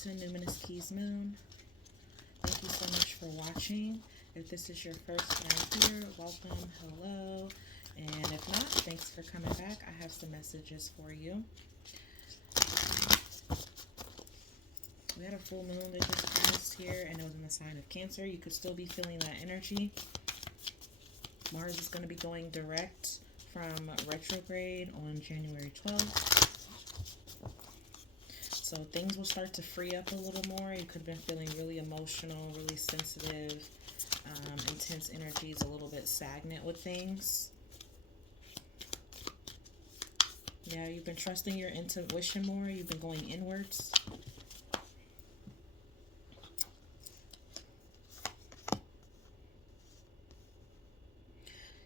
to Numinous Keys Moon. Thank you so much for watching. If this is your first time here, welcome, hello. And if not, thanks for coming back. I have some messages for you. We had a full moon that just passed here, and it was in the sign of Cancer. You could still be feeling that energy. Mars is going to be going direct from retrograde on January 12th. So things will start to free up a little more. You could have been feeling really emotional, really sensitive, intense energies, a little bit stagnant with things. Yeah, you've been trusting your intuition more. You've been going inwards.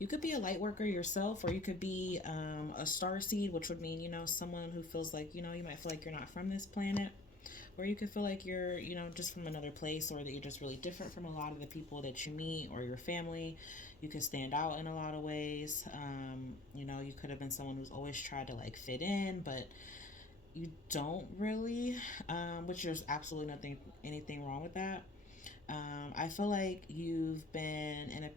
You could be a light worker yourself, or you could be a star seed, which would mean, someone who feels like, you might feel like you're not from this planet, or you could feel like you're, just from another place, or that you're just really different from a lot of the people that you meet or your family. You could stand out in a lot of ways. You could have been someone who's always tried to like fit in, but you don't really, which there's absolutely anything wrong with that. I feel like you've been in a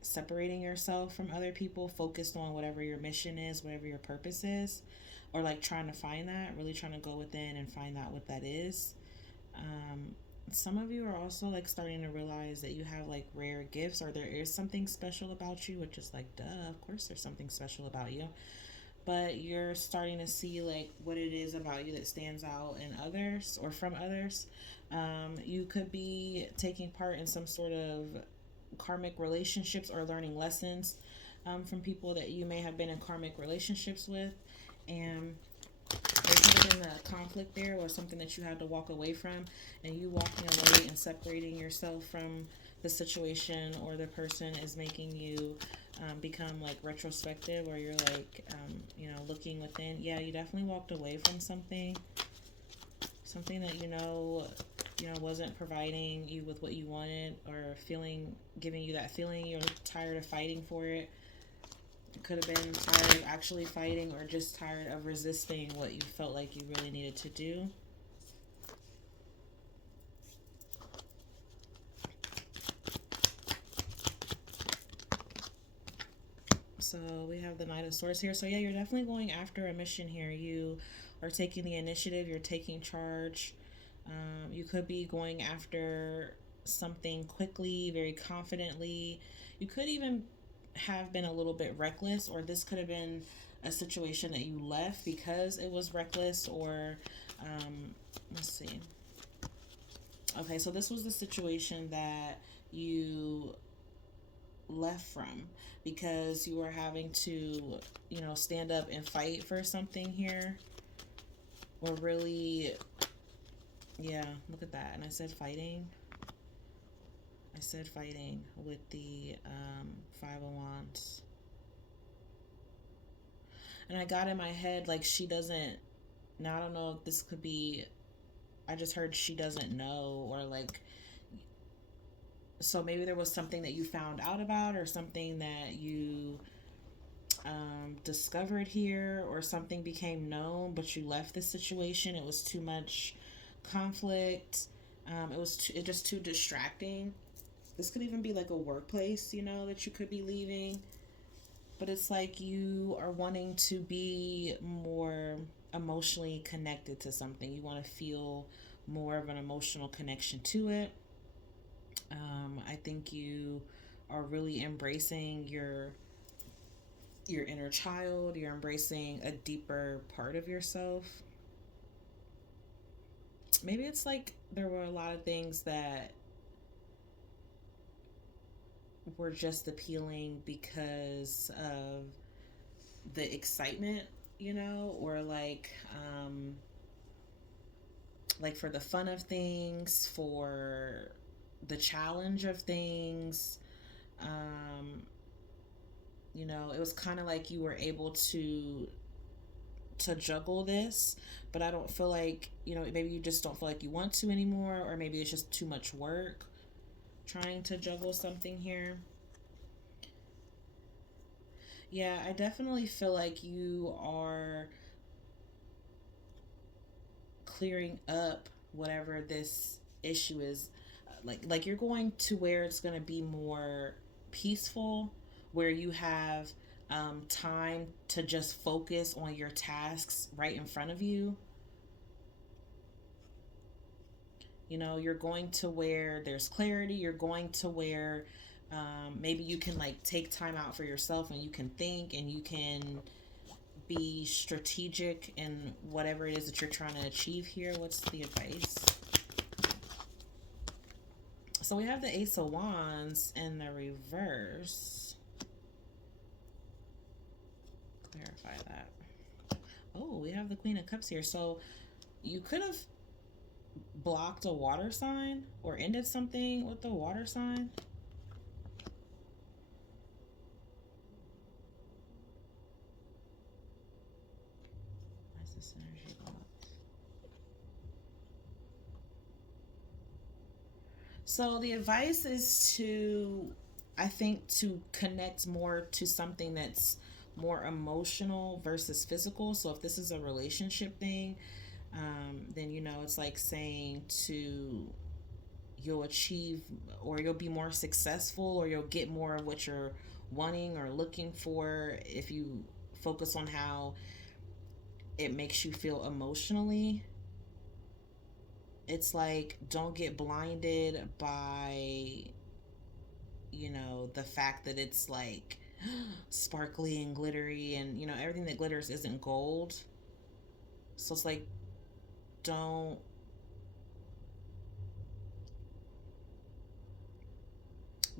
separating yourself from other people, focused on whatever your mission is, whatever your purpose is, or like trying to find that, really trying to go within and find out what that is. Some of you are also like starting to realize that you have like rare gifts, or there is something special about you, which is like, duh, of course there's something special about you. But you're starting to see like what it is about you that stands out in others or from others. You could be taking part in some sort of karmic relationships or learning lessons from people that you may have been in karmic relationships with, and there could have been a conflict there or something that you had to walk away from, and you walking away and separating yourself from the situation or the person is making you become like retrospective, or you're like looking within. Yeah, you definitely walked away from something that wasn't providing you with what you wanted, or giving you that feeling you're tired of fighting for it. You could have been tired of actually fighting, or just tired of resisting what you felt like you really needed to do. So we have the Knight of Swords here. So yeah, you're definitely going after a mission here. You are taking the initiative. You're taking charge. You could be going after something quickly, very confidently. You could even have been a little bit reckless, or this could have been a situation that you left because it was reckless, or let's see. Okay, so this was the situation that you left from because you were having to, stand up and fight for something here, or really, yeah, look at that. And I said fighting with the Five of Wands. And I got in my head like she doesn't. Now I don't know if this could be. I just heard she doesn't know, or like. So maybe there was something that you found out about, or something that you discovered here, or something became known, but you left the situation. It was too much conflict. It just too distracting. This could even be like a workplace, that you could be leaving. But it's like you are wanting to be more emotionally connected to something. You want to feel more of an emotional connection to it. I think you are really embracing your inner child. You're embracing a deeper part of yourself. Maybe it's like there were a lot of things that were just appealing because of the excitement, or like for the fun of things, for the challenge of things. It was kind of like you were able to juggle this, but I don't feel like, maybe you just don't feel like you want to anymore, or maybe it's just too much work trying to juggle something here. Yeah, I definitely feel like you are clearing up whatever this issue is. Like you're going to where it's going to be more peaceful, where you have time to just focus on your tasks right in front of you. You know, you're going to where there's clarity. You're going to where maybe you can like take time out for yourself and you can think and you can be strategic in whatever it is that you're trying to achieve here. What's the advice? So we have the Ace of Wands in the reverse. Clarify that. Oh, we have the Queen of Cups here. So you could have blocked a water sign or ended something with the water sign. Why is this energy blocked? So the advice is to, I think, to connect more to something that's more emotional versus physical. So if this is a relationship thing, then you know it's like saying to, you'll achieve or you'll be more successful or you'll get more of what you're wanting or looking for if you focus on how it makes you feel emotionally. It's like don't get blinded by, you know, the fact that it's like sparkly and glittery and, you know, everything that glitters isn't gold. So it's like don't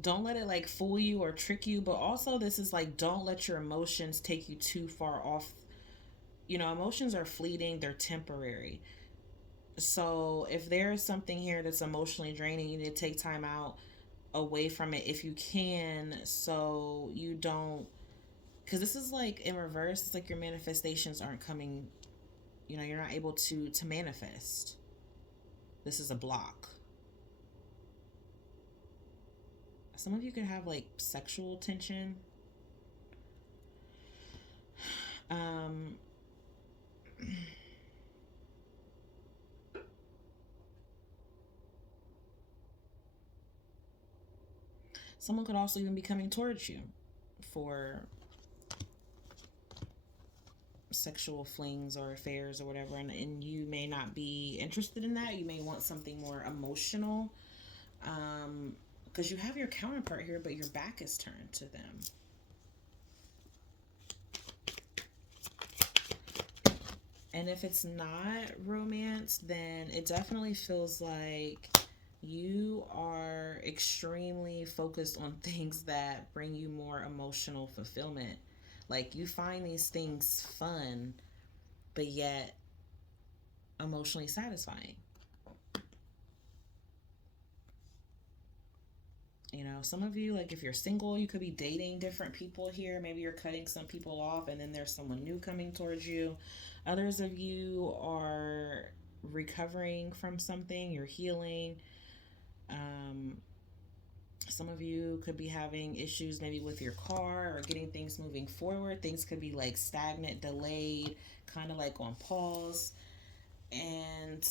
don't let it like fool you or trick you, but also this is like don't let your emotions take you too far off. You know, emotions are fleeting, they're temporary. So if there's something here that's emotionally draining, you need to take time out away from it if you can, so you don't, because this is like in reverse. It's like your manifestations aren't coming, you know, you're not able to manifest. This is a block. Some of you could have like sexual tension. um Someone could also even be coming towards you for sexual flings or affairs or whatever, and you may not be interested in that. You may want something more emotional, because you have your counterpart here but your back is turned to them. And if it's not romance, then it definitely feels like you are extremely focused on things that bring you more emotional fulfillment. Like you find these things fun, but yet emotionally satisfying. You know, some of you, like if you're single, you could be dating different people here. Maybe you're cutting some people off and then there's someone new coming towards you. Others of you are recovering from something, you're healing. Um, some of you could be having issues maybe with your car or getting things moving forward. Things could be like stagnant, delayed, kind of like on pause. And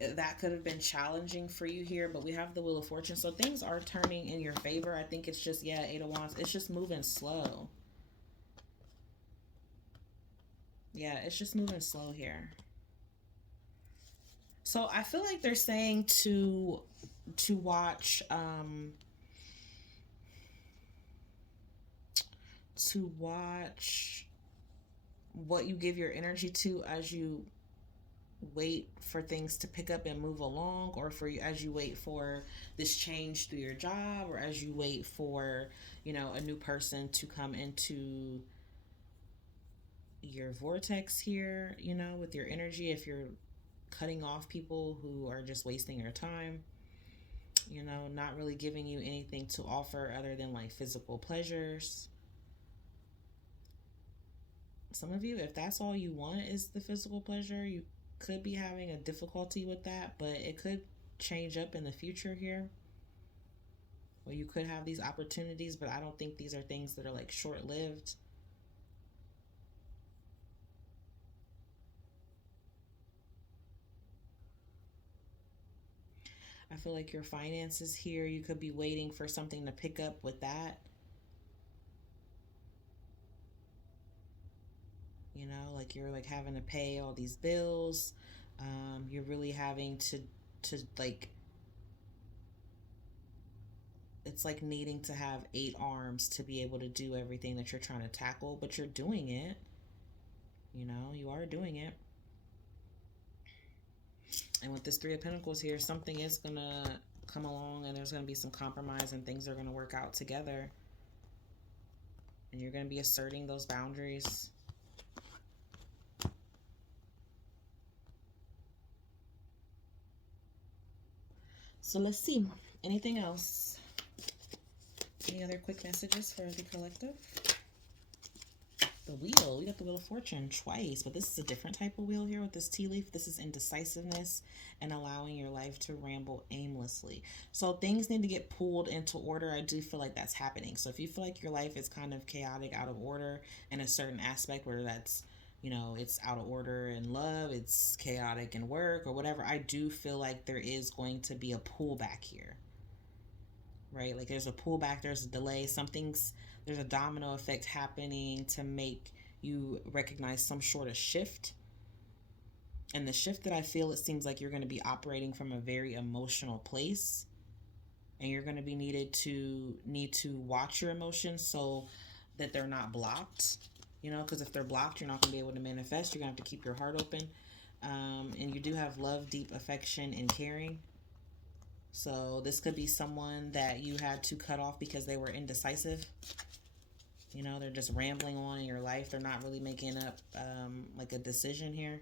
that could have been challenging for you here, but we have the Wheel of Fortune. So things are turning in your favor. I think it's just, yeah, Eight of Wands. It's just moving slow. Yeah, it's just moving slow here. So I feel like they're saying to watch to watch what you give your energy to as you wait for things to pick up and move along, or for you as you wait for this change through your job, or as you wait for, you know, a new person to come into your vortex here, you know, with your energy. If you're cutting off people who are just wasting your time, you know, not really giving you anything to offer other than like physical pleasures. Some of you, if that's all you want is the physical pleasure, you could be having a difficulty with that, but it could change up in the future here where you could have these opportunities, but I don't think these are things that are like short lived. I feel like your finances here, you could be waiting for something to pick up with that. You know, like you're like having to pay all these bills. You're really having to like, it's like needing to have eight arms to be able to do everything that you're trying to tackle, but you're doing it. You know, you are doing it. And with this Three of Pentacles here, something is gonna come along, and there's gonna be some compromise, and things are gonna work out together. And you're gonna be asserting those boundaries. So let's see. Anything else? Any other quick messages for the collective? The wheel. We got the Wheel of Fortune twice, but this is a different type of wheel here with this tea leaf. This is indecisiveness and allowing your life to ramble aimlessly. So things need to get pulled into order. I do feel like that's happening. So if you feel like your life is kind of chaotic, out of order in a certain aspect, whether that's, you know, it's out of order in love, it's chaotic in work or whatever, I do feel like there is going to be a pullback here. Right? Like there's a pullback, there's a delay, there's a domino effect happening to make you recognize some sort of shift. And the shift that I feel, it seems like you're going to be operating from a very emotional place, and you're going to be need to watch your emotions so that they're not blocked. You know, because if they're blocked, you're not going to be able to manifest. You're going to have to keep your heart open. And you do have love, deep affection, and caring. So this could be someone that you had to cut off because they were indecisive. You know, they're just rambling on in your life. They're not really making up like a decision here.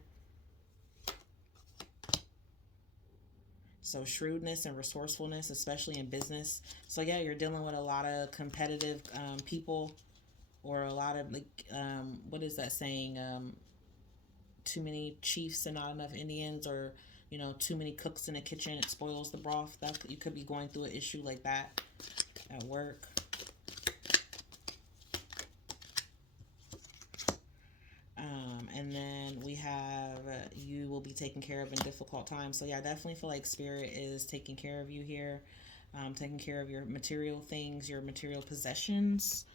So shrewdness and resourcefulness, especially in business. So yeah, you're dealing with a lot of competitive people, or a lot of like, what is that saying? Too many chiefs and not enough Indians, or, you know, too many cooks in the kitchen, it spoils the broth. That you could be going through an issue like that at work. And then we have you will be taken care of in difficult times. So yeah, I definitely feel like Spirit is taking care of you here, taking care of your material things, your material possessions.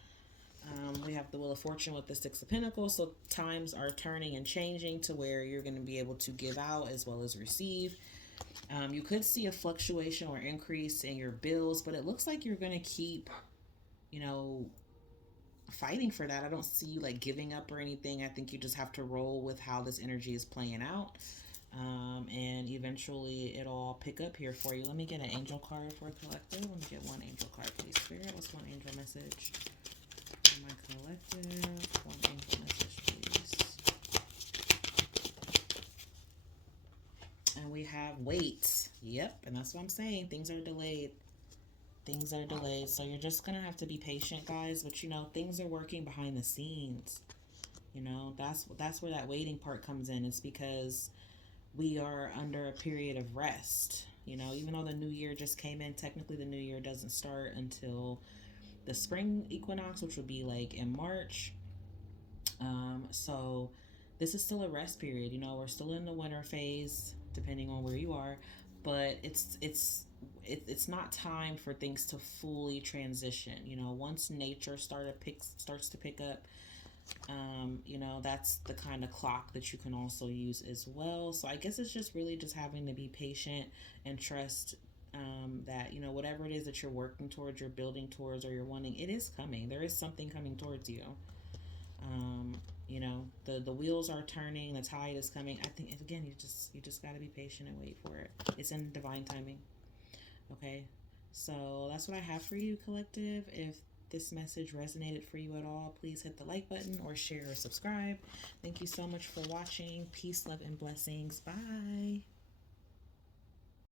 We have the Wheel of Fortune with the Six of Pentacles. So times are turning and changing to where you're going to be able to give out as well as receive. You could see a fluctuation or increase in your bills, but it looks like you're going to keep, you know, fighting for that. I don't see you like giving up or anything. I think you just have to roll with how this energy is playing out. And eventually it'll all pick up here for you. Let me get an angel card for a collective. Let me get one angel card, please, Spirit. What's one angel message for my collective? One angel message, please. And we have wait. Yep, and that's what I'm saying. Things are delayed. Things are delayed. So you're just going to have to be patient, guys. But, you know, things are working behind the scenes. You know, that's where that waiting part comes in. It's because we are under a period of rest. You know, even though the new year just came in, technically the new year doesn't start until the spring equinox, which would be like in March. So this is still a rest period. You know, we're still in the winter phase, depending on where you are. But it's not time for things to fully transition. You know, once nature starts to pick up, you know, that's the kind of clock that you can also use as well. So I guess it's just really just having to be patient and trust that, you know, whatever it is that you're working towards, you're building towards, or you're wanting, it is coming. There is something coming towards you. You know, the wheels are turning, the tide is coming. I think, again, you just got to be patient and wait for it. It's in divine timing. Okay, so that's what I have for you, collective. If this message resonated for you at all, please hit the like button or share or subscribe. Thank you so much for watching. Peace, love, and blessings. Bye.